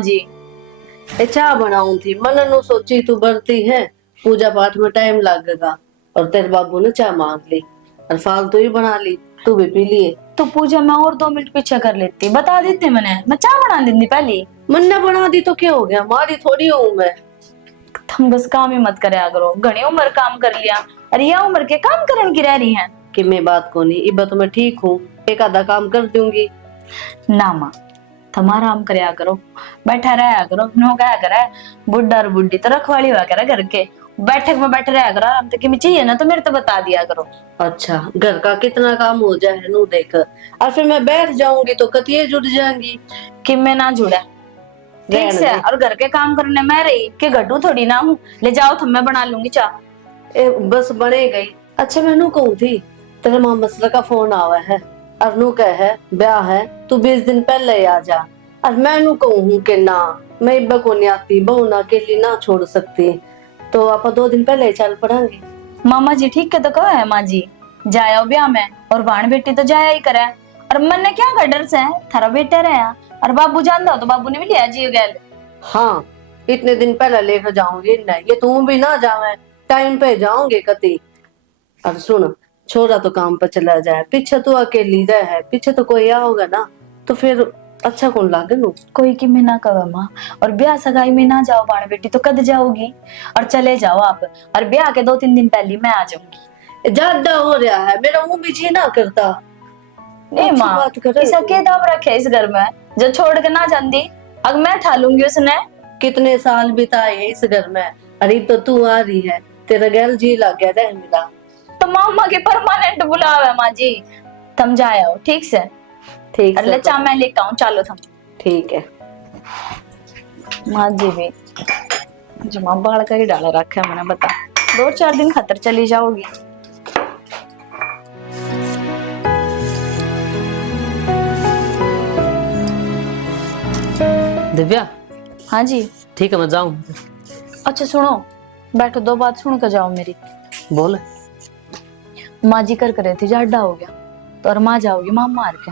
जी। ए चाह बनाऊं थी, मन नु सोची तू बढ़ती है, पूजा पाठ में टाइम लगेगा और तेरे बाबू ने चाह मांग ली और फालतू ही बना ली, तू भी पी लिए। तो पूजा मैं और 2 मिनट पीछे कर लेती, बता देते मैंने, मैं चाय बना देती पहले। मन ने बना दी तो क्या हो गया, मारी थोड़ी हूं मैं। तुम बस काम ही मत करया करो, घनी उम्र काम कर लिया, अरे यह उम्र के काम करने की रह रही है। कि मैं बात को नहीं, इब्बा तो मैं ठीक हूँ, एक आधा काम कर दूंगी। ना माँ, तुम आराम करया करो, बैठा रहा करो, नो क्या करे, बुढ़ा और बुढ़ी तो रखवाली हुआ करे घर के, बैठक में बैठे रहा करो, आराम तक चाहिए ना तो मेरे तो बता दिया करो। अच्छा, घर का कितना काम हो जाए नू देख, और फिर मैं बैठ जाऊंगी तो कतिये जुड़ जाएंगी। कि मैं ना जुड़ा, ठीक से, और घर के काम करने मैं रही कि घटू थोड़ी ना हूँ। ले जाओ तुम, मैं बना लूंगी चाह। बस बने गई। अच्छा मैं नू कहूँ थी, तेरे माँ मसला का फोन आवा है, और नू कह है ब्याह है, तू 20 दिन पहले ही आ जा। और मैं नू कहूँ कि ना, मैं इब्बा को नहीं आती, बहू ना अकेली ना छोड़ सकती, तो आप 2 दिन पहले ही चल पड़ेंगे। मामा जी ठीक है तो कहो है माँ जी, जाया ब्याह में, और बाण बेटी तो जाया ही करे, और मन ने क्या डर से थारा बेटा रहा, और बाबू जानता हो तो बाबू ने भी लिया जी गैल। हाँ, इतने दिन पहले लेकर जाऊंगी, नहीं ये तू भी ना जावे, टाइम पे जाओगे कति। और सुन, छोरा तो काम पर चला जाए, पीछे तो अकेली रहे, पीछे तो कोई आओगा ना, तो फिर अच्छा कौन लागे नू। कोई की मैं ना कहे माँ, और ब्याह सगाई में ना जाओ बाण बेटी तो कद जाओगी, और चले जाओ आप, और ब्याह के 2-3 दिन पहले मैं आ जाऊंगी। ज्यादा हो रहा है, मेरा मुंह भी जी ना करता। नहीं माँ, इसका क्या दाव रखे इस घर में, जो छोड़ के ना जाती, अब मैं ठा लूंगी उसने। कितने साल बिताए हैं इस घर में, अरे तो तू आ रही है, तेरा गैल जी लग गया रह मेरा। तो मामा के परमानेंट बुलाव है माँ जी, तुम जाओ ठीक से। ठीक अरे है चा मैं लेकर आऊं, चलो तुम। ठीक है। माँ जी भी जमा बाल का ही डाल रखा है मैंने, बता 2-4 दिन खातर चली जाओगी। दिव्या। हाँ जी। ठीक है मैं जाऊं। अच्छा सुनो, बैठो, 2 बात सुन कर जाओ मेरी। बोल। माँ जी कर रहे थे जाडा हो गया, तो और माँ जाओगी माँ मार के।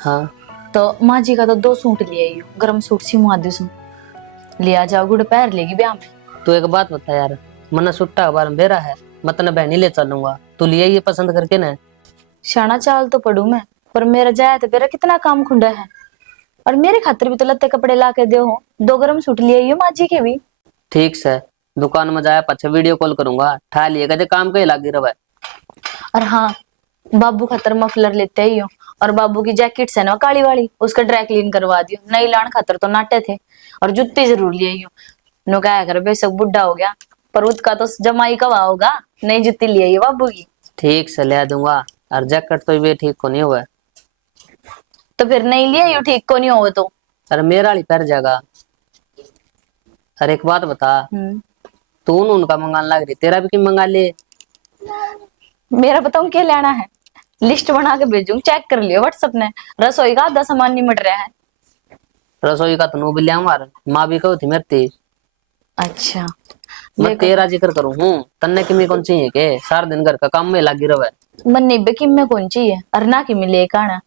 हाँ। तो माँ जी का तो 2 सूट ले आई, गर्म सूट सी मुहादी सूट लिया जाओ, गुड़ पैर लेगी ब्याह में। तू एक बात बता यार, मना सुट्टा बार बेरा है, मतलब बहनी ले चलूंगा, तू लिया ये पसंद करके ना। शाना चाल तो पढ़ू मैं, पर मेरा जाया तो मेरा कितना काम खुंडा है, और मेरे खातिर भी तो लत्ते कपड़े ला के दो, 2 गर्म सूट ले आई हो माँ जी के भी। ठीक से, दुकान में जाया पछे वीडियो कॉल करूंगा, ठा लिए कदे काम के लागी रहे। और हाँ, बाबू खातर मफलर लेते ही हो, और बाबू की जैकेट है ना काली वाली, उसका ड्राई क्लीन करवा दियो, नई लान खातर तो नाटे थे, और जूती जरूर ले आई हो। नो क्या कर बेशक बुढ़ा हो गया, पर उसका तो जमाई कवा होगा, नई जूती ले आई बाबू की। ठीक से ले दूंगा, और जैकेट तो भी ठीक को नहीं हुआ, तो फिर नहीं ले आई हो, ठीक को नहीं हो तो। अरे मेरा वाली पैर जाएगा। अरे एक बात बता, तू उनका मंगाने लग रही, तेरा भी क्यों मंगा ले। मेरा बताऊं क्या लेना है, लिस्ट बना के भेजूं, चेक कर लियो व्हाट्सएप ने, रसोई का आधा सामान नहीं मिट रहा है। रसोई का तो नो भी लिया मार, माँ भी कहो थी मेरे। अच्छा मैं तेरा जिक्र करूं हूँ, तन्ने की में कौन चाहिए के सारा दिन घर का काम में लगी रहे। मन नहीं बे कि मैं कौन चाहिए, और ना कि मैं लेकर आना,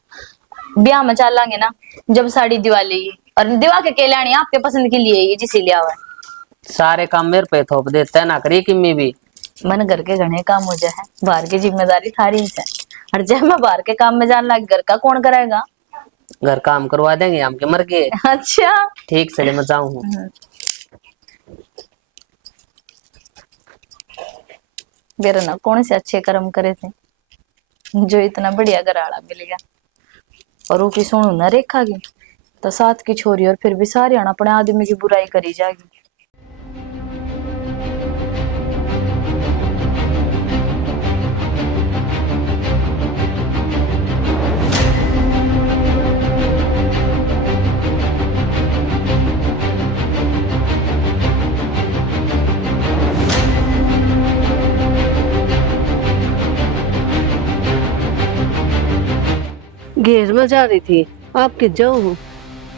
ब्याह में चलांगे ना जब साड़ी दिवाली, और दिवा के लानी आपके पसंद की लिए ये जिसे लिया हुआ है। सारे काम मेरे पे थोप देते ना करिए कि मैं भी, मन घर के घने काम हो जाए, बाहर की जिम्मेदारी थारी से, और जब मैं बाहर के काम में जाने लग, घर का कौन करेगा। घर काम करवा देंगे हम के मर गए। अच्छा ठीक से, मैं जाऊं। मेरे ना कौन से अच्छे कर्म करे थे जो इतना बढ़िया घरवाला मिल गया, और वो की सुनू ना रेखा की, तो साथ की छोरी, और फिर भी सारे आना अपने आदमी की बुराई करी जाएगी। घेर में जा रही थी, आपके जाऊं।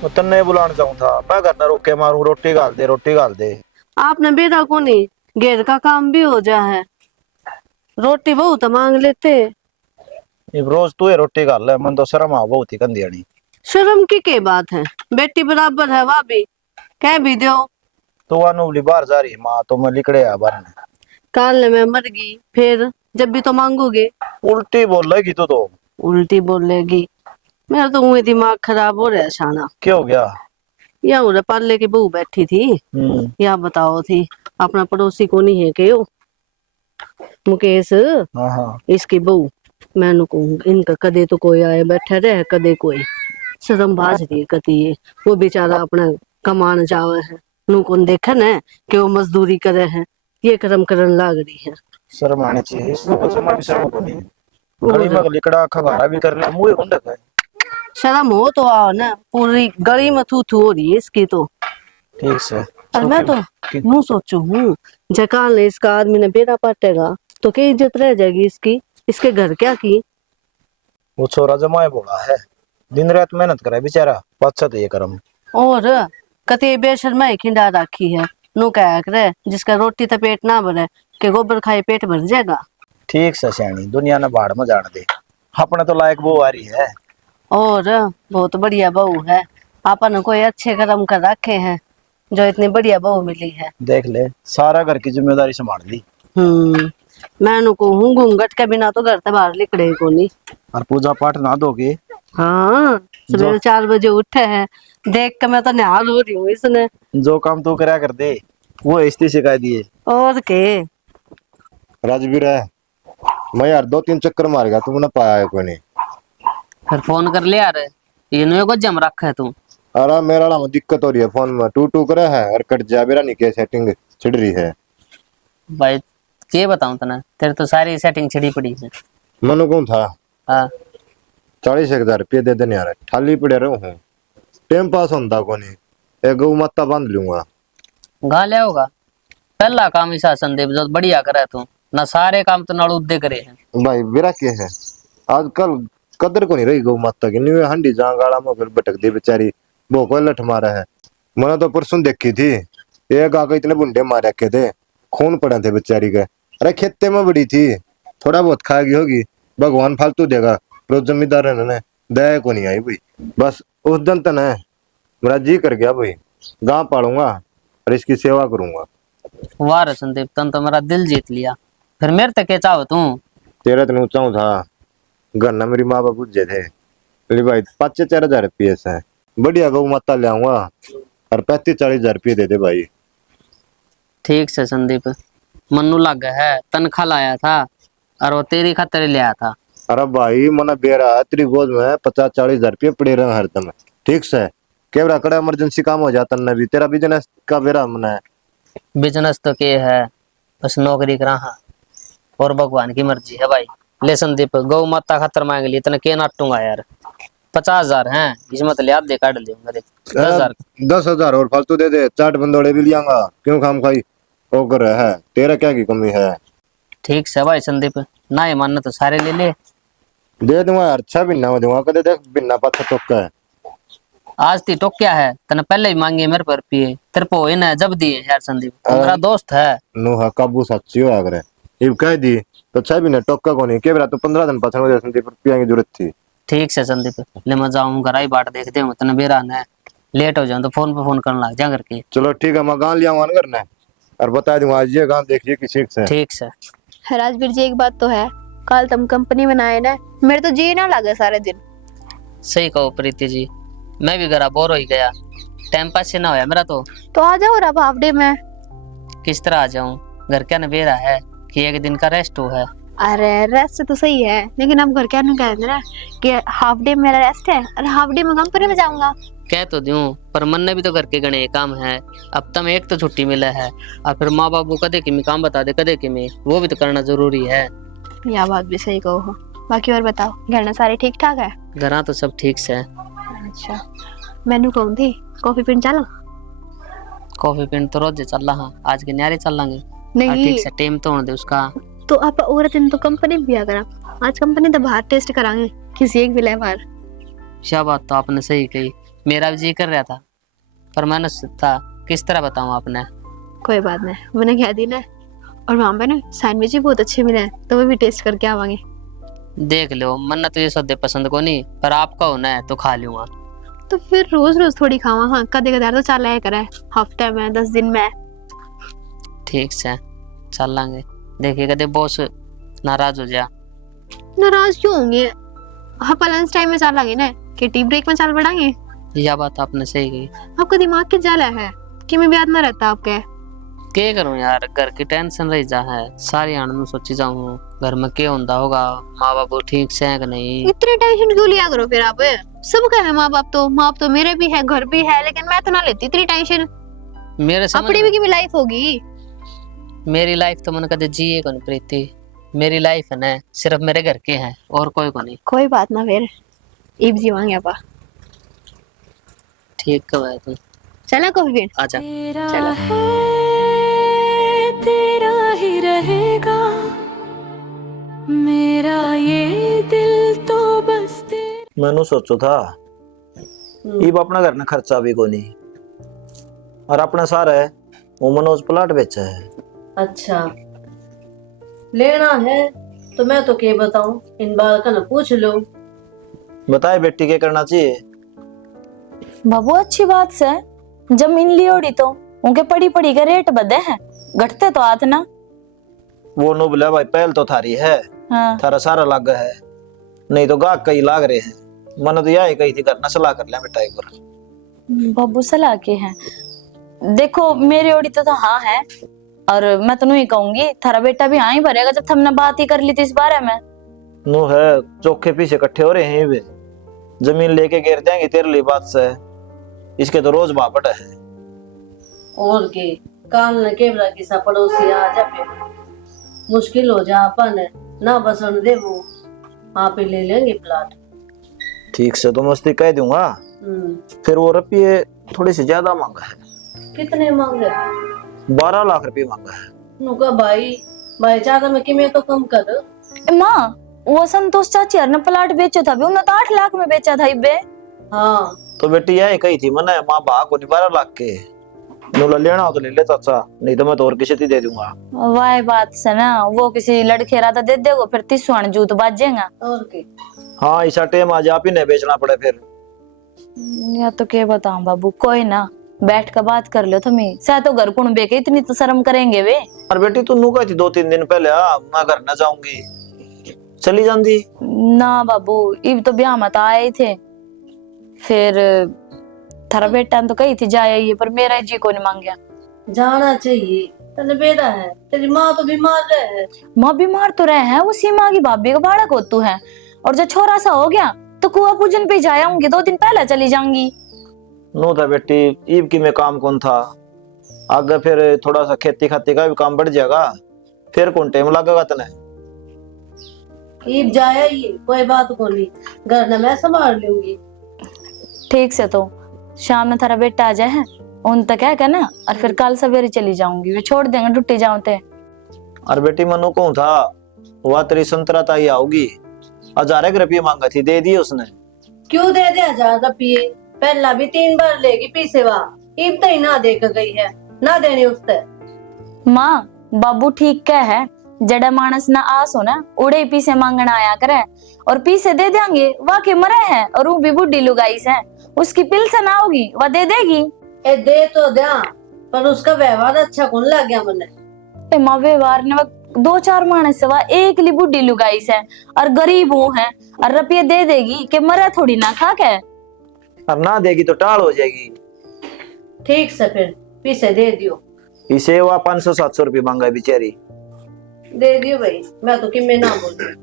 तन्ने बुलाने जाऊं था, मैं घर न रोके मारू, रोटी गाल दे, रोटी गाल दे। आपने बेटा को नहीं, घेर का काम भी हो जा है, रोटी बहुत मांग लेते। रोज तू ही रोटी गाल ले, मन तो शर्म आ बहुत ही गंदी आनी। शर्म की बात है, बेटी बराबर है वह भी, कह भी दो। तो अनुबली बाहर जा रही है माँ, तो मैं लिकड़े आ बाहर ने। काल मैं मर गई फिर जब भी तो मांगोगे। उल्टी बोल रही तो उल्टी बोलेगी। मेरा तो मुंह दिमाग खराब हो रहा है शाना। क्या हो गया? या उधर पाले की बहू बैठी थी, या बताओ थी अपना पड़ोसी को नहीं है के यो मुकेश, हाँ हाँ। इसकी बहू। मैंने कहूँ इनका कदे तो कोई आए बैठा रहे, कदे कोई शर्म बाज रही कती है। वो बेचारा अपना कमान जावे है, नु कौन देखन है कि वो मजदूरी करे है, ये कर्म करन लाग रही है। शर्म आनी चाहिए इसको, कुछ मैं भी शर्म को नहीं। गली में लिकड़ा खबारा भी करने मुंह कौन रखा है? शर्म हो तो आओ ना, पूरी गली में थू थू हो रही है इसकी तो। ठीक से। और मैं तो यूं सोचू हूँ, जकाल ने इसका आदमी ने बेड़ा पाटेगा तो क्या इज्जत रह जाएगी इसकी, इसके घर क्या की। वो छोरा जमाए बोला है, दिन रात मेहनत करे बेचारा, पाछा तो ये कर्म। और कते बेशर्मा खिंडा राखी है, नु कह करे जिसका रोटी तो पेट ना भरे के गोबर खाए पेट भर जाएगा। ठीक से सियानी, दुनिया ने बाढ़ में जान दे, अपने तो लायक वो आ रही है। और बहुत बढ़िया बहू है, आपन कोई अच्छे कर्म कर रखे हैं जो इतनी बढ़िया बहू मिली है। देख ले, सारा घर की जिम्मेदारी संभाल ली। मैं कहूँ घूंघट के बिना तो घर से बाहर निकले को नहीं। और पूजा पाठ ना दोगे? हाँ, सवेरे 4 बजे उठे हैं, देख के मैं तो निहाल हो रही हूँ इसने। जो काम तू करा कर दे वो इसती सिखा दिए। और के राजवीर है, मैं यार 2-3 चक्कर मार गया, तुमने पाया है कोई नहीं। फिर फोन कर ले यार, इन्हें को जम रखा है तू। अरे मेरा में दिक्कत हो रही है, फोन में टू टू करे है और कट जा, मेरा नहीं के सेटिंग छिड़ रही है। भाई के बताऊं तना, तेरे तो सारी सेटिंग छिड़ी पड़ी है। मनु कौन था? हाँ 40,000 रुपये दे देने यार, खाली पड़े रहूं हूँ, टाइम पास होता को नहीं। एक गौ माता बांध लूंगा। गा लिया होगा, पहला काम ईसा संदीप जो बढ़िया करे तू ना, सारे काम तो नाड़ू दे करे हैं। भाई मेरा क्या है, आजकल कदर को नहीं रही गौ माता की। नहीं हंडी जहाँ गाड़ा में फिर भटक दी बेचारी, वो कोई लठ मारा है। मैंने तो परसों देखी थी, एक आके इतने बुंडे मार रखे थे, खून पड़े थे बेचारी के। अरे खेते में बड़ी थी, थोड़ा बहुत खाएगी होगी, भगवान फालतू देगा। रोज जमींदार है ना, दया को नहीं आई भाई। बस उस दिन तक है मेरा जी कर गया भाई, गांव पालूंगा और इसकी सेवा करूंगा। वाह रे संदीप, तन तो मेरा दिल जीत लिया। फिर मेरे तक क्या चाहो तू? तेरा तो ऊंचा था, घर ना मेरी माँ बाप पूछे थे, बोले भाई 5-4 हजार रुपये से बढ़िया गौ माता ले आऊंगा और 35-40 हजार रुपये दे दे भाई। ठीक से संदीप, मन्नू लग गया है, तनख्वाह लाया था और वो तेरी खातिर ले आया था। अरे भाई मना बेरा तेरी गोद में 50-40 हजार रुपये पड़े रहे हरदम। ठीक से केवड़ा कड़ा इमरजेंसी काम हो जाता न भी, तेरा बिजनेस का बेरा मना है। बिजनेस तो के है, बस नौकरी करा हाँ, और भगवान की मर्जी है भाई। ले संदीप, गौ माता खातर मांग ली, इतना के नाटूंगा यार। 50,000 हैं इसमें तो लिया दे, काट दूंगा दे 10,000। 10,000 और फालतू दे दे, चाट बंदोड़े भी लियांगा, क्यों खाम खाई वो कर रहा है, तेरा क्या की कमी है। ठीक से भाई संदीप, ना ही मानना तो सारे ले ले। दे दूंगा यार, 6 महीना दूंगा, कदे देख बिना पाथा टोका है। आज ती टोक क्या है, तने पहले ही मांगी मेरे पर पिए, तेरे को इन्हें जब दिए यार संदीप, तू मेरा दोस्त है। नुहा काबू सच्ची हो आगरे इब कह दी तो 6 महीने टोका को नहीं, केवरा तो 15 दिन पाछन हो संदीप पिया की जरूरत थी। ठीक से संदीप, ले मैं जाऊं घर आई बाट देखते हूँ, तने बेरा है लेट हो जाऊं तो फोन पे फोन करने लग जा करके। चलो ठीक है, मैं गाँव लिया मान करना और बता दूंगा आज ये गाँव देखिए किसी से। ठीक से। राजवीर जी एक बात तो है, कल तुम कंपनी में ना आए ना, मेरे तो जी ना लगे सारे दिन। सही कहो प्रीति जी, मैं भी घर बोर हो ही गया, टाइम पास से ना होया मेरा तो। आ जाओ रब हाफ डे में। किस तरह आ जाऊं, घर क्या नबेरा है कि एक दिन का रेस्ट हो है। अरे रेस्ट तो सही है, लेकिन अब घर क्या नु कहते ना कि हाफ डे मेरा रेस्ट है और हाफ डे में कंपनी में जाऊंगा। कह तो दूं, पर मन ने भी तो घर के गणे काम है। अब तक एक तो छुट्टी मिला है, और फिर माँ बाबू कदे कि मैं काम बता दे कदे कि मैं, वो भी तो करना जरूरी है। यह बात भी सही कहो हो। बाकी और बताओ, घर में सारे ठीक ठाक है? घर तो सब ठीक से है। अच्छा, मैनू कहूँ थी कॉफी पीने चलो। कॉफी पीने तो रोज चल रहा, आज के न्यारे चल लेंगे। नहीं ठीक से टाइम तो होने दे उसका। तो आप और दिन तो कंपनी भी आ करा, आज कंपनी तो बाहर टेस्ट करांगे किसी एक भी ले बाहर। क्या बात तो आपने सही कही, मेरा भी जी कर रहा था, पर मैंने सोचा किस तरह बताऊं आपने। कोई बात नहीं, मैंने कह दी ना। और वहाँ पे ना सैंडविच भी बहुत अच्छे मिले हैं, तो वो भी टेस्ट करके आवांगे। देख लो, मन्ना तो ये सौदे पसंद को नहीं, पर आपका होना है तो खा लूंगा। तो फिर रोज रोज थोड़ी खावा, हाँ कदे कदार तो चल आया करे, हफ्ते में 10 दिन में। ठीक से चल लांगे, देखिए कदे बॉस नाराज हो जा। नाराज क्यों होंगे, हाँ लंच टाइम में चल आगे ना, कि टी ब्रेक में चल बढ़ाएंगे। यह बात आपने सही कही। आपका दिमाग के जाला है कि मैं याद ना रहता आपके। क्या करूं यार, घर की टेंशन रही जा है, सारी आनंद सोची जाऊं घर में क्या होता होगा, माँ बाप ठीक से है कि नहीं। इतनी टेंशन क्यों लिया करो फिर आप, सबका है माँ बाप तो मेरे भी है, घर भी है, लेकिन मैं तो ना लेती इतनी टेंशन। मेरे समझ अपनी भी की लाइफ होगी। मेरी लाइफ तो मैंने कदे जिए को नहीं प्रीति, मेरी लाइफ है ना सिर्फ मेरे घर के हैं और कोई को नहीं। कोई बात ना, फिर ईब जीवांगे आपा। ठीक कब है तू, चला कॉफी पीन। आजा। चलो तेरा ही रहेगा मेरा ये दिल तो बस तेरा। मैंने सोचो था इब अपना घर ने खर्चा भी को नहीं, और अपना सारा है वो मनोज प्लाट बेचा है। अच्छा लेना है तो मैं तो क्या बताऊं, इन बार का ना पूछ लो। बताए बेटी क्या करना चाहिए। बाबू अच्छी बात से जमीन लियोड़ी तो उनके पड़ी पड़ी के रेट बढ़े हैं, घटते तो आत ना। वो नो बोला भाई पहल तो थारी है, हाँ थारा सारा लाग है, नहीं तो गाहक कई लाग रहे हैं। मन तो यही कही थी करना, सलाह कर लिया बेटा एक बार। बाबू सलाह के हैं, देखो मेरी ओड़ी तो हाँ है, और मैं तो नहीं कहूंगी थारा बेटा भी हाँ ही भरेगा जब हमने बात ही कर ली थी इस बारे में। नो है चौखे पीछे इकट्ठे हो रहे हैं वे, जमीन लेके गिर जाएंगे तेरे लिए बात से, इसके तो रोज बापट है। और के काल न केवरा किसा पड़ोसी आ जा, फिर मुश्किल हो जा अपन ना बसन दे वो, आप ही ले लेंगे प्लाट। ठीक से तो मस्ती कह दूंगा। फिर वो रुपये थोड़ी सी ज्यादा मांगा है। कितने मांगे? 12 लाख रुपये मांगा है। नुका भाई ज्यादा में कि मैं तो कम कर। माँ वो संतोष चाची हर ने प्लाट बेचो था भी, उन्होंने तो 8 लाख में बेचा था इबे। हाँ तो बेटी यही कही थी मैंने, माँ बा को 12 लाख के नूला लेना हो तो ले ले चाचा, नहीं तो मैं तो और किसी दे दूंगा। वाह बात से ना, वो किसी लड़के रहा था दे देगो, फिर 30 जूत बाजेगा। और के हाँ ऐसा टेम आज आप ही नहीं बेचना पड़े फिर। या तो क्या बताऊं बाबू, कोई ना बैठ कर बात कर लो तुम्हें, शायद तो घर कुण बेके इतनी तो शर्म करेंगे वे। और बेटी तू नू कही थी 2-3 दिन पहले मैं घर न जाऊंगी, चली जाती। ना बाबू इब तो ब्याह मत आए थे, फिर थारा बेटा ने तो कही थी जाए ये, पर मेरा जी को नहीं मांगया। जाना चाहिए, तेरे बेटा है, तेरी माँ तो बीमार रहे। माँ बीमार तो रहे हैं, वो सीमा की भाभी का बालक हो तू है, और जब छोरा सा हो गया तो कुआ पूजन पे जाऊंगी, 2 दिन पहले चली जाऊंगी। नो था बेटी ईब की में काम कौन था, आगे फिर थोड़ा सा खेती खाती का भी काम बढ़ जाएगा, फिर कौन टाइम लगेगा तने। ईब जाया ही कोई बात को नहीं, घर न मैं संभाल लूंगी। ठीक से तो शाम में थारा बेटा आ जाए उन तक है ना, और फिर कल सवेरे चली जाऊंगी, वे छोड़ देंगे टूटी जाऊं ते। और बेटी मनु को था वह तेरी संतरा ताई आओगी, 1000 रुपये मांगा थी, दे दिए उसने। क्यों दे दे 1000 रुपये, पहला भी 3 बार लेगी पीछे वा, ईब तो ही ना देकर गई है, ना देने उससे। माँ बाबू ठीक कह है, जड़ा मानस ना आस हो ना उड़े पीछे मांगना आया करे, और पीछे दे देंगे वाके मरे है, और वो भी बुढ़ी लुगाई से उसकी पिल्सन आओगी वह दे देगी। ए दे तो दे, पर उसका व्यवहार अच्छा कौन लग गया मने। माँ व्यवहार ने 2-4 मानस से वह एक ली बुढ़ी लुगाई से, और गरीब वो है, और रुपये दे देगी कि मरे थोड़ी ना खा के, और ना देगी तो टाल हो जाएगी। ठीक से फिर पीछे दे दियो। इसे वह 500-700 रुपये मांगा है बेचारी। दे दियो भाई, मैं तो कि मैं ना बोलूं।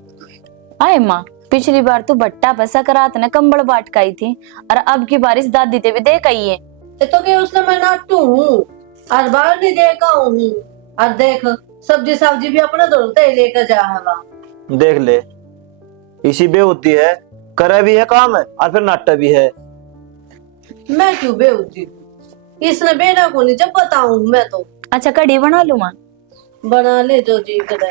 आए माँ पिछली बार तो भट्टा पैसा करात ने कंबल बाट काई थी, और अब की बारिश दादी ते भी दे कही है। तो कि उसने मैं नाटू हूँ, और बाहर नहीं देखा हूँ, और देख सब्जी भी अपने दौड़ते ही लेकर जा है। देख ले इसी बेहोती है, करे भी है काम है और फिर नाटक भी है। मैं क्यों बेहोती हूँ, इसने बेटा को नहीं जब बताऊं मैं तो। अच्छा कढ़ी बना लूं माँ? बना ले जो जी करे।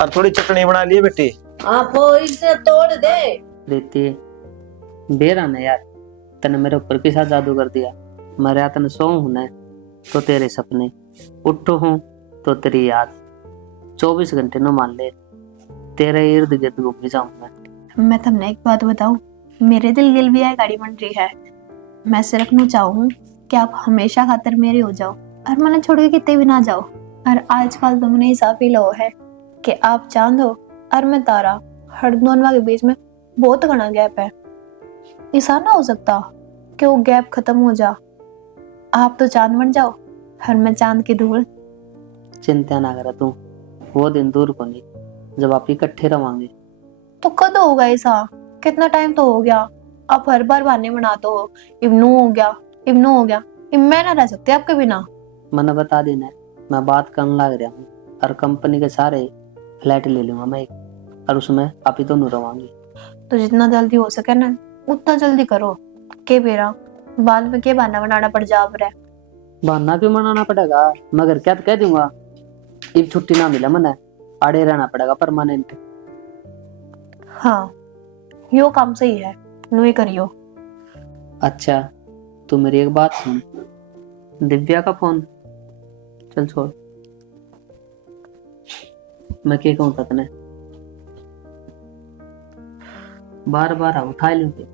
और थोड़ी चटनी बना लिए बेटी। आप इसे तोड़ दे। प्रीति बेरा ने यार, तने मेरे ऊपर किसा जादू कर दिया। मैं रात में सोऊं हूं न तो तेरे सपने, उठो हूं तो तेरी याद, 24 घंटे न मान ले तेरे इर्द गिर्द घूम जाऊं मैं। मैं तुमने एक बात बताऊं, मेरे दिल गिल भी है गाड़ी बन रही है, मैं सिर्फ नू चाहूँ कि आप हमेशा खातर मेरे हो जाओ और मैंने छोड़ के कितने भी ना जाओ। और आजकल तो मैंने ऐसा फील हो है कि आप चांद हो और मैं तारा, हर दोनों के बीच में बहुत घना गैप है। ऐसा ना हो सकता कि वो गैप खत्म हो जा, आप तो चांद बन जाओ और मैं चांद की धूल। चिंता ना करा तू, वो दिन दूर को नहीं जब आप इकट्ठे रवांगे। तो कद होगा ऐसा? कितना टाइम तो हो गया, आप हर बार बहाने बनाते हो, इब्नू हो गया, इब्नू हो गया। इब मैं ना रह सकती आपके बिना। मैंने बता देना है, मैं बात करने लग रहा हूँ और कंपनी के सारे फ्लैट ले लूंगा मैं एक, और उसमें आप ही दोनों रवांगे। तो जितना जल्दी हो सके ना उतना जल्दी करो। के बेरा बाद में के बहाना बनाना पड़ जा रहा है। बहाना क्यों मनाना पड़ेगा? मगर क्या कह दूंगा, इब छुट्टी ना मिला मैंने, अड़े रहना पड़ेगा परमानेंट। हाँ, यो काम सही है, नु ही करियो। अच्छा तू मेरी एक बात सुन, दिव्या का फोन चल छोड़, मैं क्या कहूँ तने, बार बार उठा लूंगी।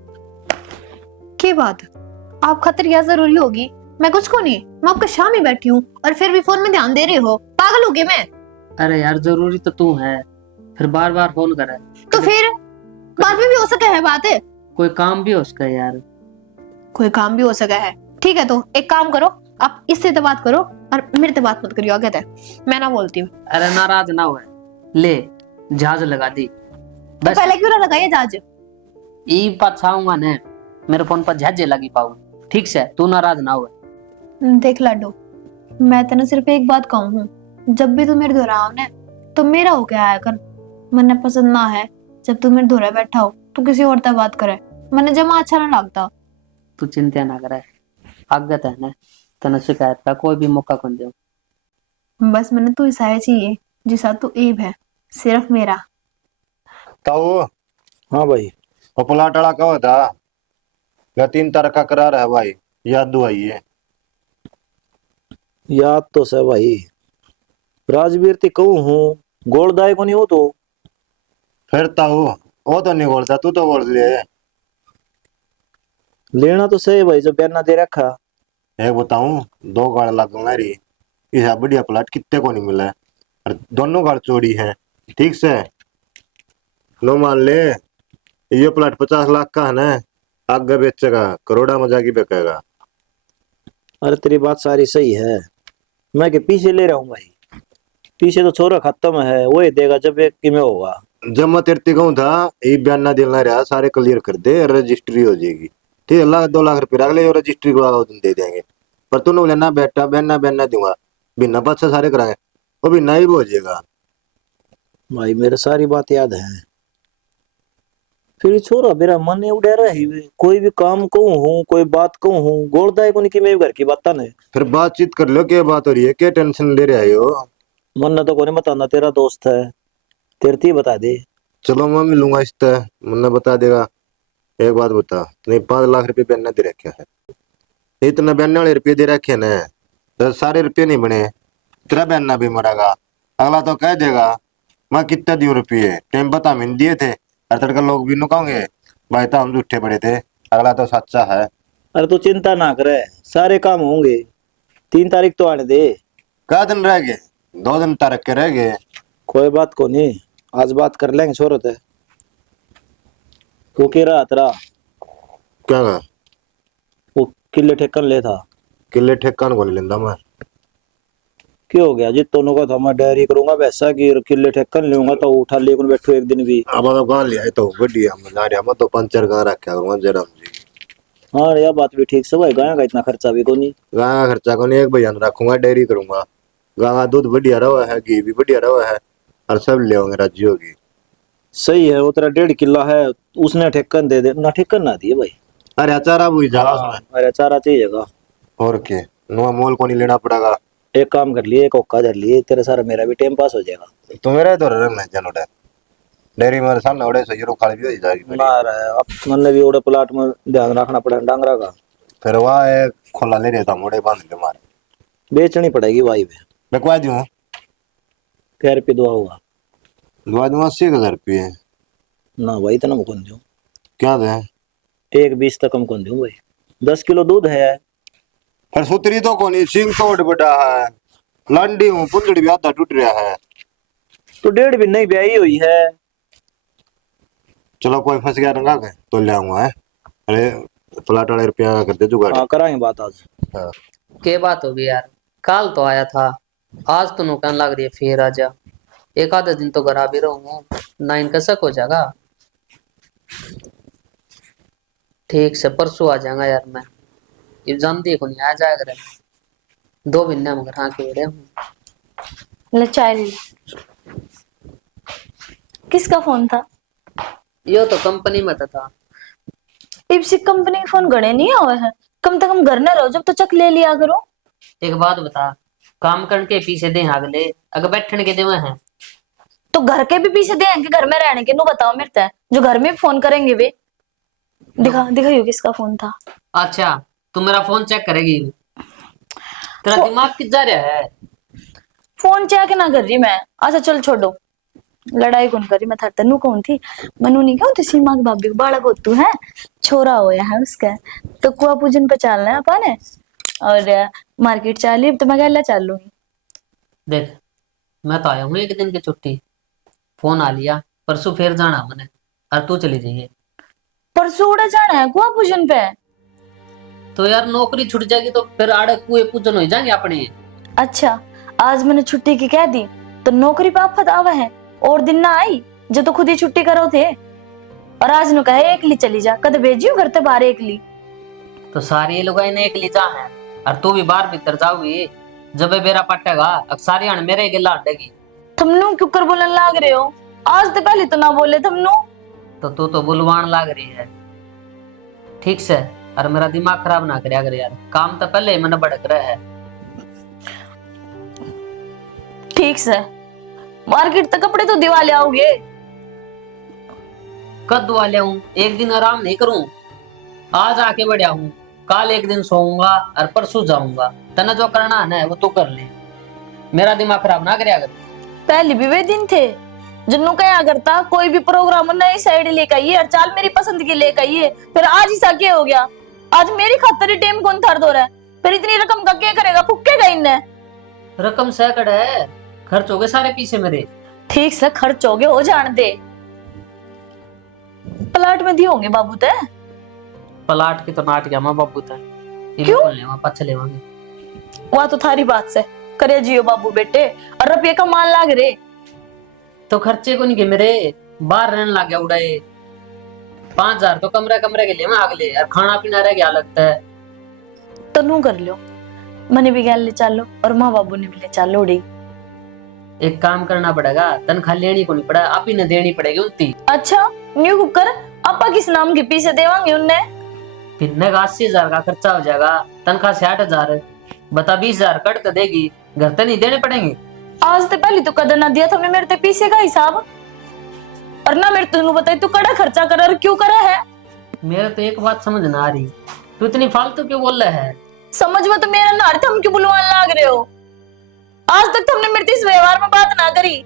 के बात? आप खतर या जरूरी होगी? मैं कुछ को नहीं, मैं आपके शाम ही बैठी हूँ और फिर भी फोन में ध्यान दे रहे हो। पागल हो गए मैं? अरे यार जरूरी तो तू है, फिर बार बार फोन करे तो फिर बाद में भी हो सके है बात है। कोई काम भी हो उसका यार। कोई काम भी हो सका है, ठीक है तो एक काम करो, आप इससे तो बात करो और मेरे से बात मत करियो। आगे मैं ना बोलती हूँ। अरे नाराज ना हुए, ले जहाज लगा दी तो बस। पहले क्यों ना लगाइए जहाज? ई पछाऊंगा ने, मेरे फोन पर जहाजे लगी पाऊ, ठीक से तू नाराज ना हुए। देख लाडो, मैं तेने सिर्फ एक बात कहूँ हूँ, जब भी तू मेरे दोहरा आओ ना तो मेरा होके आया कर। मैंने पसंद ना है जब तू मेरे दोहरा बैठा हो तो किसी और से बात करे, मैंने जमा अच्छा ना लगता। तू चिंता ना करे, आगत है ना, तना शिकायत का कोई भी मौका कौन दे। बस मैंने तू ऐसा चाहिए जिसा तू ईब है, सिर्फ मेरा। ताऊ हाँ भाई। वो प्लाट वाला कहा था या 3 तारीख का करार है भाई, याद दुआई है। याद तो से भाई, राजवीर ते कहूँ हूँ गोलदाय को नहीं हो तो। फिर ताऊ वो तो नहीं बोलता, तू तो बोल ले। लेना तो सही भाई, जब बयाना दे रखा। एक बताऊं, 2 गाड़ लगूंगा री, इस बढ़िया प्लाट कितने को नहीं मिला है, और दोनों गाड़ चोरी है। ठीक से लो मान ले, ये प्लाट 50 लाख का है ना, आगे बेचेगा करोड़ा में जाके बिकेगा। अरे तेरी बात सारी सही है, मैं के पीछे ले रहा हूँ भाई, पीछे तो छोरा खत्म है, वो ही देगा जब एक कि में होगा। जब मैं तेरे कहूँ था ये बयाना दिलना रहा, सारे क्लियर कर दे, रजिस्ट्री हो जाएगी। ठीक है, 1-2 लाख रुपये रख ले और रजिस्ट्री को दे देंगे। पर तूने बोले ना बेटा, बयाना बयाना दूंगा, बिना पाछा सारे कराएंगे, वो भी नहीं हो जाएगा। भाई मेरे सारी बात याद है, फिर ये छोरा मेरा मन उड़े रहा है, कोई भी काम कहूँ हूँ, कोई बात कहूँ हूँ, गोलदाय को नहीं कि मैं घर की बात ने। फिर बातचीत कर लो, क्या बात हो रही है, क्या टेंशन ले रहे हो? मन ने तो को नहीं बताना, तेरा दोस्त है, तेरे ही बता दे। चलो मैं मिलूंगा इससे, मुन्ना बता देगा। एक बात बता, तूने 5 लाख रुपये बयाना दे रखे है, इतना बयाना वाले रुपये दे रखे ना, तो सारे रुपये नहीं बने, तेरा बयाना भी मरेगा। अगला तो कह देगा मैं कितना दियो रुपये, टाइम बता मैंने दिए थे, और तड़का लोग भी नुकाओगे भाई तो हम झूठे पड़े थे, अगला तो सच्चा है। अरे तू चिंता ना करे, सारे काम होंगे, 3 तारीख तो आने दे। क्या दिन रह गए? 2 दिन तारक के रह गए। कोई बात को नहीं, आज बात कर लेंगे छोरत है। वो कह रहा तेरा क्या कहा? वो किले ठेकन ले था। किले ठेकान को नहीं लेंदा मैं। क्यों हो गया जित दोनों का था, मैं डायरी करूंगा वैसा कि किले ठेकन लूंगा तो उठा लेकर बैठो एक दिन भी। अब तो गां लिया तो बढ़िया मजा रहा, मैं तो 5-4 गां रखा करूंगा जरा जी। हाँ यह बात भी ठीक से भाई, गाय का इतना खर्चा भी को नहीं। गां का खर्चा को नहीं, एक भैया रखूंगा, डेयरी करूंगा, गां का दूध बढ़िया रहा है, घी भी बढ़िया रहा है, और सब ले होंगे राजी होगी। सही है, वो तेरा 1.5 किला है, उसने ठेकन दे दे ना, ठेकन ना दिए भाई। अरे अचारा बुझ जाएगा उसमें। अरे चारा चाहिएगा। और के नुआ मोल को नहीं लेना पड़ेगा। एक काम कर लिए, एक औका धर लिए, तेरे सारा मेरा भी टाइम पास हो जाएगा। तो मेरा तो रहना जनोड़ा डेयरी मेरे सामने ओड़े से यूरो खाली भी हो जाएगी। ना रहे अब मन भी ओड़े प्लाट में ध्यान रखना पड़ेगा डांगरा का। फिर वह एक खोला ले रहता मोड़े बांध के मारे बेचनी पड़ेगी भाई में। बिकवा दूं? क्या रुपये दुआ होगा? दुआ दूं 80,000 रुपये। ना भाई इतना कौन दूं, क्या दे? 1.20 तक कम कौन दूं भाई, 10 किलो दूध है। पर सुतरी तो कोनी, सिंह तोड़ बड़ा है, लंडी हूँ, पुंजड़ी भी आधा टूट रहा है। तो 1.5 भी नहीं ब्याही हुई है। चलो कोई फंस गया रंगा के तो ले आऊंगा है। अरे प्लाट वाले रुपया कर दे जुगाड़। हाँ कराएंगे बात आज। हाँ। के बात होगी यार, कल तो आया था, आज तो नु कहने लग रही है फिर आजा। एक आधा दिन तो घर आ भी रहूंगा ना, इनका शक हो जाएगा। ठीक से परसों आ जाऊंगा यार मैं, ये जानती को नहीं आ जाएगा रे। 2 महीने मगर हाँ के रहे हूँ। ले चाय ले लो। किसका फोन था? यो तो कंपनी में था। इप्सी कंपनी के फोन गणे नहीं आवे हैं, कम से कम घर न रहो जब तो चक ले लिया करो। एक बात बता, काम करने के पीछे दे अगले, अगर बैठने के देवे हैं तो घर के भी पीछे देंगे, घर में रहने के नु बताओ मेरे से, जो घर में फोन करेंगे वे। दिखाइयो किसका फोन था। अच्छा तू मेरा फोन चेक करेगी? तेरा दिमाग किधर जा रहा है? फोन चेक ना कर रही मैं। अच्छा चल छोड़ो, लड़ाई कौन करी, मैं थार तनु कौन थी, मनु नहीं कहूं थी सीमा की भाभी को बालक होतू है, छोरा होया है उसका, तो कुआ पूजन पे चलना है अपन ने, और मार्केट चाली तो मैं गला चल लूंगी। देख मैं तो आया हूँ एक दिन की छुट्टी, फोन आ लिया, परसों फिर जाना मैंने, और तू चली जाइए। परसों उड़ा जाना है कुआ पूजन पे? तो यार नौकरी छूट जाएगी तो फिर आड़े कुएं पूजन हो जाएंगे अपने। अच्छा आज मैंने छुट्टी की कह दी तो नौकरी पे आफत आवा है, और दिन ना आई जो तो खुद ही छुट्टी करो थे, और आज नु कहे एकली चली जा, कद भेजियो घर ते बाहर एकली। तो सारी लोग ने एक लीजा है, और तू भी बाहर भीतर जाओगी, जब बेरा पटेगा सारी हन मेरे गिला हटेगी। तुमनु क्यों कर बोलने लाग रहे हो? आज तो पहले तो ना बोले तुमनु। तो तू तो बुलवान लाग रही है। ठीक से, और मेरा दिमाग खराब ना करया कर यार, काम तो पहले ही मैंने भड़क रहा है। ठीक से, मार्केट तक कपड़े तो दिवा ले आओगे। कद दुआ ले आऊं, एक दिन आराम नहीं करूं? आज आके बढ़िया हूँ, कल एक दिन सोऊंगा और परसों जाऊंगा, तना जो करना है ना वो तू कर ले, मेरा दिमाग खराब ना करया कर। पहले भी वे दिन थे जिन्नू कया करता कोई भी प्रोग्राम नई साइड लेकर आइए और चाल मेरी पसंद की लेकर आइए, फिर आज ही साके हो गया। आज मेरी खातर ही टेम कौन थर दो रहा है, फिर इतनी रकम का क्या करेगा, फुक्केगा इनने। रकम सैकड़ है, खर्च हो गए सारे पीछे मेरे। ठीक से खर्च हो गए हो जान दे, प्लाट में दिए होंगे बाबू ते। पलाट की तो नाट गया माँ बाबू था, क्यों? पछ लेवांगे। वह तो थारी बात से करे जियो बाबू बेटे, और रुपये का मान लाग रे। तो खर्चे को नहीं के मेरे, बाहर रहने लग गया उड़ाए, 5,000 तो कमरे कमरे के लिए मैं अगले, और खाना पीना रह गया लगता है। तो नू कर लो, मने भी गैल ले चलो और माँ बाबू ने भी ले चलो उड़ी। एक काम करना पड़ेगा, तनख्वाह लेनी को नहीं पड़ा, आप ही ने देनी पड़ेगी उतनी। अच्छा न्यू कुकर अपा किस नाम के पीछे देवांगे उनने? फिर 80,000 का खर्चा हो जाएगा, तनख्वाह 60,000, बता 20,000 कट तो देगी, घर तो नहीं देने पड़ेंगे। आज तो पहले तो कदर ना दिया तुमने मेरे ते पीछे का हिसाब, और ना मेरे तुमने बताई तू कड़ा खर्चा कर और क्यों करा है। मेरे तो एक बात समझ ना आ रही, तू इतनी फालतू क्यों बोल रहा है? समझ में तो मेरा ना तुम क्यों बुलवान लाग रहे हो? आज तक तुमने मेरे इस व्यवहार में बात ना करी।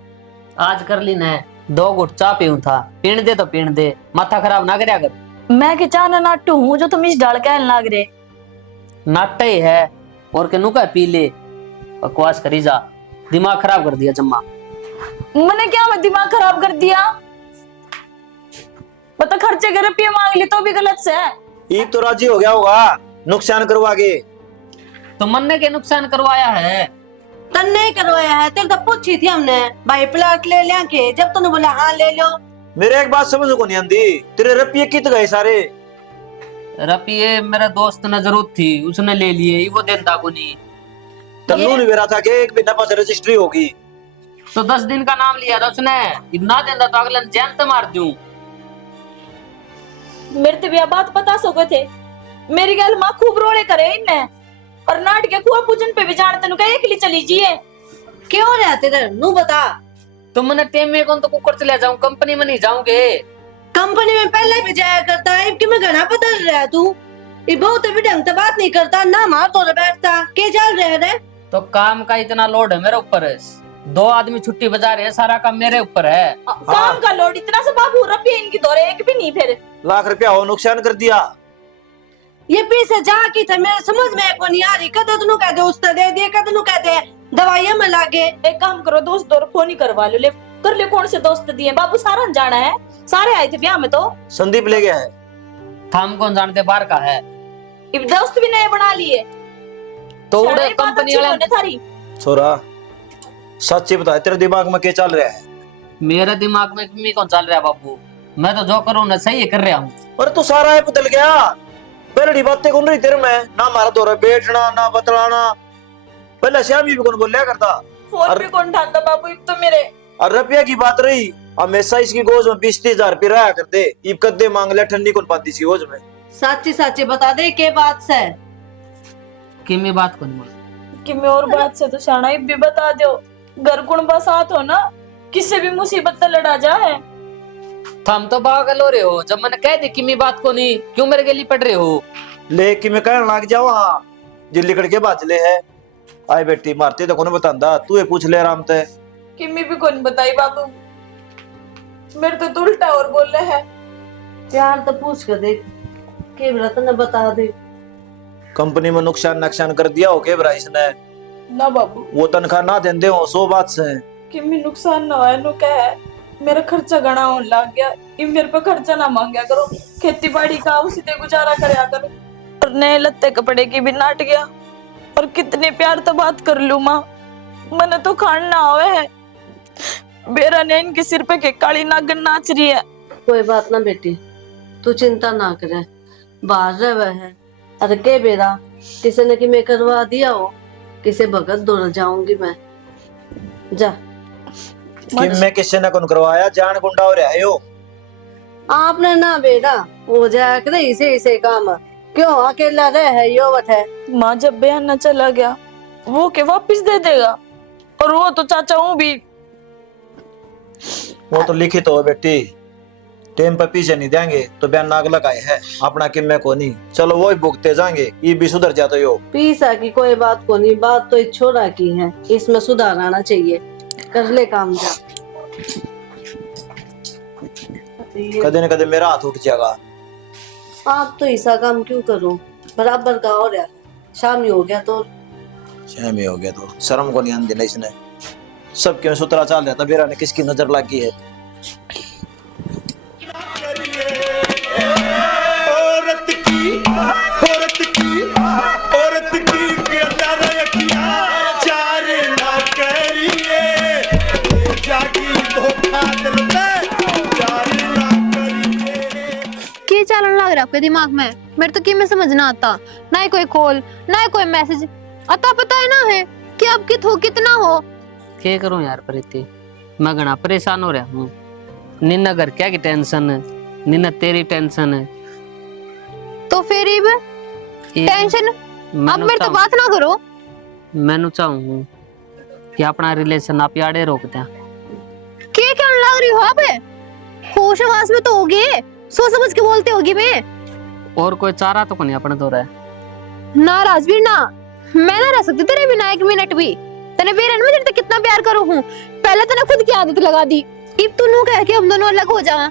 आज कर ली ना, 2 घुट चाय पीऊं था, पीण दे तो पीण दे, माथा खराब ना करया कर। मैं के चाना नाटू हूँ जो तुम इस डाल के लाग रहे। नाट्य ही है और के नुका पी ले, बकवास करी जा, दिमाग खराब कर दिया जम्मा। मैंने क्या मैं दिमाग खराब कर दिया? बता खर्चे के रुपये मांग लिए तो भी गलत से है। एक तो राजी हो गया होगा नुकसान करवागे, तो मन ने के नुकसान करवाया है? तन नहीं करवाया है, तेरे तो पूछी थी हमने भाई प्लाट ले लिया के, जब तूने बोला हाँ ले लो। मेरे एक बात समझ को नहीं आती, तेरे रुपये कित गए सारे? रुपये मेरे दोस्त ने जरूरत थी, उसने ले लिए, वो देता को नहीं। तन्नू ने मेरा था कि एक महीना पास रजिस्ट्री होगी, तो 10 दिन का नाम लिया था उसने, इतना देता तो अगले जैन तो मार दूं। मेरे ते भी बात पता सको थे, मेरी गल माँ खूब रोड़े करे इनने, और नाट के कुआ पूजन पे भी जान तेनु कहे के लिए चली जिए। क्यों रहते तेरे नू बता। तुमने टेम में कौन तो कुकर चले जाऊं, कंपनी में नहीं जाऊंगे। कंपनी में पहले भी जाया करता है, कि मैं घना बदल रहा तू, ये बहुत भी ढंग से बात नहीं करता ना, मार तो बैठता के चल रहे रे। तो काम का इतना लोड है मेरे ऊपर, 2 आदमी छुट्टी बजा रहे हैं, सारा काम मेरे ऊपर है। काम का लोड इतना सा बाबू, रुपये इनकी दौरे एक भी नहीं, फिर लाख रुपया हो नुकसान कर दिया। ये पीछे जा की थे मेरे समझ में को नहीं आ रही। कदे तू कह दे उस दे दिए, कदे तू कह दे दवाइयां में लागे। एक काम करो, दोस्त दो फोन ही करवा लो, ले कर ले। कौन से दोस्त दिए? बाबू सारा जाना है, सारे आए थे ब्याह में तो। संदीप ले गया है। हम कौन जानते बाहर का है। अब दोस्त भी नए बना लिए तो सारी उड़े बात कंपनी अच्छी वाले होने थारी। छोरा सच्ची बता, तेरे दिमाग में क्या चल रहा है? मेरे दिमाग में किमी कौन चल रहा है बाबू। मैं तो जो करूँ ना सही कर रहा हूँ। अरे तू सारा है बदल गया। पहली बातें कौन रही तेरे में? ना मारा दो बैठना ना बतलाना। पहले श्याम भी कौन बोलिया करता। फोन भी कौन उठाता बाबू? एक तो मेरे और रुपया की बात रही, हमेशा इसकी गोज में 20-30 हजार रुपये रहा करते। इब कद्दे मांग ले, ठंडी कौन पाती सी गोज में। साची साची बता दे के बात से किमी बात कौन बोल। कि मैं और बात से तो शाना भी बता दो। घर कुण बसात हो ना, किसी भी मुसीबत से लड़ा जाए। हम तो पागल हो रहे हो। जब मैंने कह दी किमी बात को नहीं, क्यों मेरे गली पड़ रहे हो। लेकिन मैं कहने लग जाओ हाँ जिल्ली कड़के बाजले है। आए बेटी मारते तो कौन बतांदा, तू ये पूछ ले आराम ते। कि मैं भी कौन बताई बाबू, मेरे तो उल्टा और बोल रहे है। प्यार तो पूछ कर देख के रतन बता दे। कंपनी में नुकसान कर दिया हो के बरा इसने। ना बाबू वो तनख्वाह ना देंदे हो 100 बात से। कि मैं नुकसान ना हुआ नु क्या है, मेरा खर्चा गणा होने लग गया। इन मेरे पे खर्चा ना मांगया करो, खेती बाड़ी का उसी ते गुजारा करया करो। और नए लत्ते कपड़े की भी नाट गया। और कितने प्यार तो बात कर लू माँ, मने तो खान ना आवे है। बेरा ने इनके सिर पे के काली नागन नाच रही है। कोई बात ना बेटी, तू चिंता ना करे, बाहर रह है। अरे के बेरा किसी ने कि मैं करवा दिया हो, किसे भगत दौड़ जाऊंगी मैं। जा कि मैं किसी ने कौन करवाया, जान गुंडा हो रहा है यो। आपने ना बेटा हो जाया करे इसे काम, क्यों अकेला रह है यो वत है। माँ जब बयान न चला गया वो के वापिस दे देगा। और वो तो चाचा हूँ भी। वो तो लिखित हो बेटी, टेम पर पीछे नहीं देंगे तो बयान नाग लगाए है अपना किम्मे को नहीं। चलो वो ही भुगते जाएंगे, ये भी सुधर जाता यो। पीसा की कोई बात को नहीं, बात तो इस छोरा की है, इसमें सुधार आना चाहिए। कर ले काम जा। कदे न कदे मेरा हाथ उठ जाएगा। आप तो ऐसा काम क्यों करूं, बराबर का हो रहा है। शाम ही हो गया तो शाम ही हो गया तो शर्म को नहीं आने देना इसने। सब क्यों सुतरा चाल रहा था, बेरा ने किसकी नजर लगी है। औरत की किरदार रखिया चार ना करिए जागी धोखा दिल में चार ना करिए। क्या चलन लग रहा है आपके दिमाग में? मेरे तो में समझ ना आता, ना ही कोई कॉल ना ही कोई मैसेज अता पता है ना है कि आप कित हो कितना हो। क्या करूं यार प्रीति, मैं घना परेशान हो रहा हूँ। निन्ना घर क्या की टेंशन है, निन्ना तेरी टेंशन है। तो फिर इब टेंशन अब मेरे तो बात ना करो। मैं चाहूँ कि अपना रिलेशन आप याडे रोक दें। क्या क्या लग रही हो आप? होश आवाज में तो होगी, सोच समझ के बोलते होगी। मैं और कोई चारा तो नहीं अपने दो रहा है। नाराज भी ना, मैं ना रह सकती तेरे बिना एक मिनट भी। तने बेरन में तेरे कितना प्यार करूं हूं, पहले तने खुद की आदत लगा दी। इब तू नु कह के हम दोनों अलग हो जावा,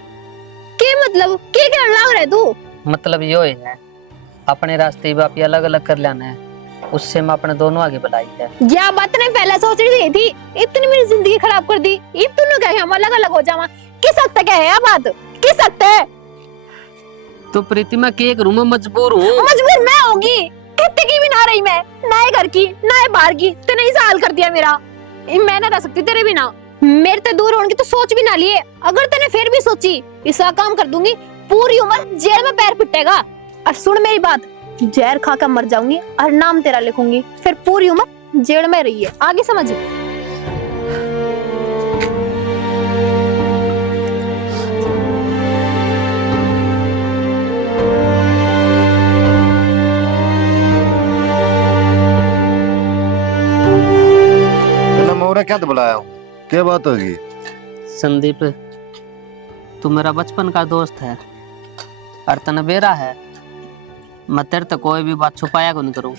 के मतलब के क्या लग रहा है तू? मतलब यो है अपने रास्ते भी आप अलग अलग कर लेना है, उससे मैं अपने दोनों आगे बढ़ाई है। या बात नहीं पहले सोच रही थी, इतनी मेरी जिंदगी खराब कर दी। इब तू नु कह के हम अलग अलग हो जावा, किस हद तक है यह बात? किस हद तक? तो प्रीति मैं के करूं, मैं मजबूर हूँ। मजबूर मैं होगी, कितने की भी ना रही मैं, ना ही घर की ना ही बाहर की। तूने ही हाल कर दिया मेरा, मैं ना रह सकती तेरे बिना। मेरे से दूर होने की तो सोच भी ना लिए। अगर तूने फिर भी सोची इसका काम कर दूंगी, पूरी उम्र जेल में पैर पिटेगा। और सुन मेरी बात, जहर खा कर मर जाऊंगी और नाम तेरा लिखूंगी, फिर पूरी उम्र जेल में रही है। आगे समझ। मोरा क्या तो बुलाया हूँ, क्या बात होगी? संदीप तू मेरा बचपन का दोस्त है और तनबेरा है। मैं तेरे तक कोई भी बात छुपाया को नहीं करूँ।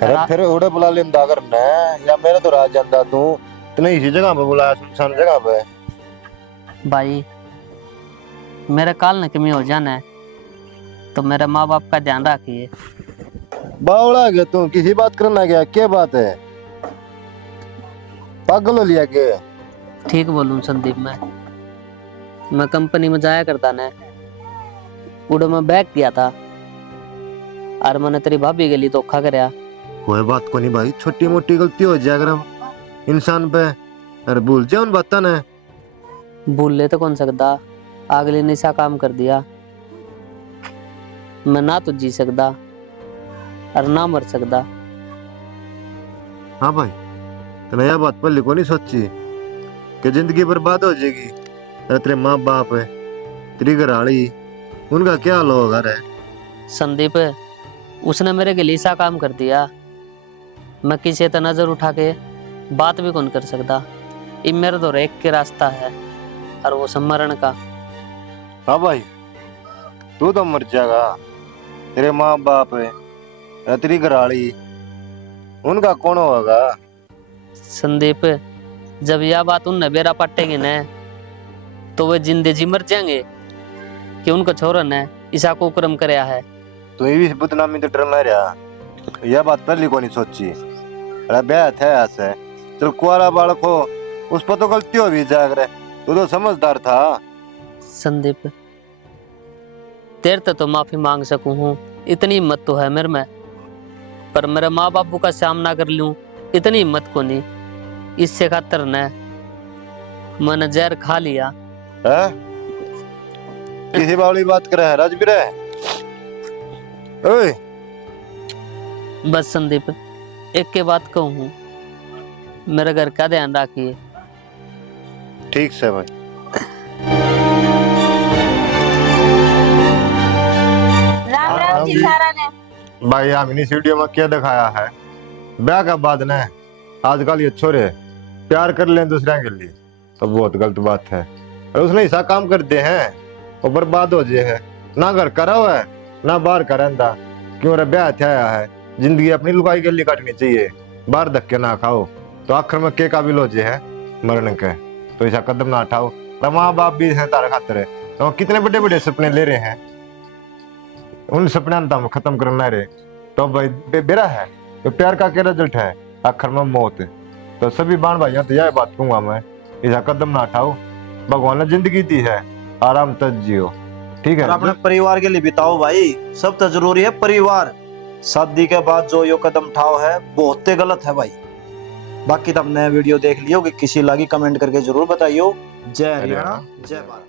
अरे फिर उड़े बुला लेंदा अगर मैं, या मेरे तो राज जांदा तू तने इसी जगह पे बुलाया, सुनसान जगह पे। भाई मेरे काल ने कमी हो जाना है, तो मेरे माँ बाप का ध्यान रखिए। बावड़ा गया तू, किसी बात करना गया, क्या बात है? पागल हो लिया के? ठीक बोलूं संदीप, मैं कंपनी में जाया करता ने, उड़ो में बैग किया था और मैंने तेरी भाभी के लिए धोखा करया। कोई बात को नहीं भाई, छोटी मोटी गलती हो जाए अगर इंसान पे, अरे भूल जाओ उन बातों ने। भूल ले तो कौन सकता, अगले ने सा काम कर दिया। मैं ना तो जी सकता और ना मर सकता। हाँ भाई, तो यह बात पहले को नहीं सोची कि जिंदगी बर्बाद हो जाएगी। अरे तेरे माँ बाप है, तेरी घरवाली, उनका क्या हाल होगा रे? संदीप, उसने मेरे के लिए सा काम कर दिया, मैं किसी तरह नजर उठा के बात भी कौन कर सकता। इन मेरे तो एक के रास्ता है और वो मरण का। हाँ भाई, तू तो मर जाएगा, तेरे माँ बाप है, अरे तेरी घरवाली, उनका कौन होगा? संदीप, जब यह बात उन बेरा पटेगी न तो वे जिंदे जी मर जाएंगे कि उनको छोरा ने ईसा को कर्म करया है। तो ये भी बदनामी तो डरना रहा, यह बात पहले को नहीं सोची। अरे ब्याह था ऐसे, चल कुआरा बालक हो, उस पर तो गलती हो भी जाग रहे, तू तो समझदार था। संदीप, तेरे से तो माफी मांग सकूं हूँ, इतनी हिम्मत तो है मेरे में, पर मेरे माँ बापू का सामना कर लूं इतनी हिम्मत को नहीं। इससे खातर न मैंने जहर खा लिया। है? किसी बावली बात करे है राजवीर है? ओए, बस संदीप, एक के बात कहूँ, मेरे घर का ध्यान रखिए। ठीक से भाई। राम राम जी सारा ने। भाई हमने इस वीडियो में क्या दिखाया है, ब्याह का बाद ने आजकल ये छोरे प्यार कर लें दूसरे के लिए, तो बहुत गलत बात है। और उसने ऐसा काम करते हैं वो बर्बाद हो जाए है, ना घर करा हुआ है ना बाहर का रहता। क्यों रे, ब्याह आया है, जिंदगी अपनी लुगाई के लिए काटनी चाहिए, बाहर धक्के ना खाओ, तो आखिर में के काबिल हो जाए है मरने के। तो ऐसा कदम ना उठाओ। माँ बाप भी है तारा खातर है, तो कितने बड़े बड़े सपने ले रहे हैं, उन सपना तो हम खत्म करना रहे। तो भाई बेरा है, तो प्यार का क्या रिजल्ट है, आखिर में मौत। तो सभी बाण भाइयों तो यह बात कहूंगा मैं, ऐसा कदम ना उठाओ, भगवान ने जिंदगी दी है, आराम तक जियो, ठीक है? और अपने परिवार के लिए बिताओ भाई, सब तो जरूरी है परिवार। शादी के बाद जो यो कदम उठाओ है बहुत ही गलत है भाई। बाकी तो हमने वीडियो देख लियो कि किसी लगी कमेंट करके जरूर बताइयो। जय हरियाणा, जय भारत।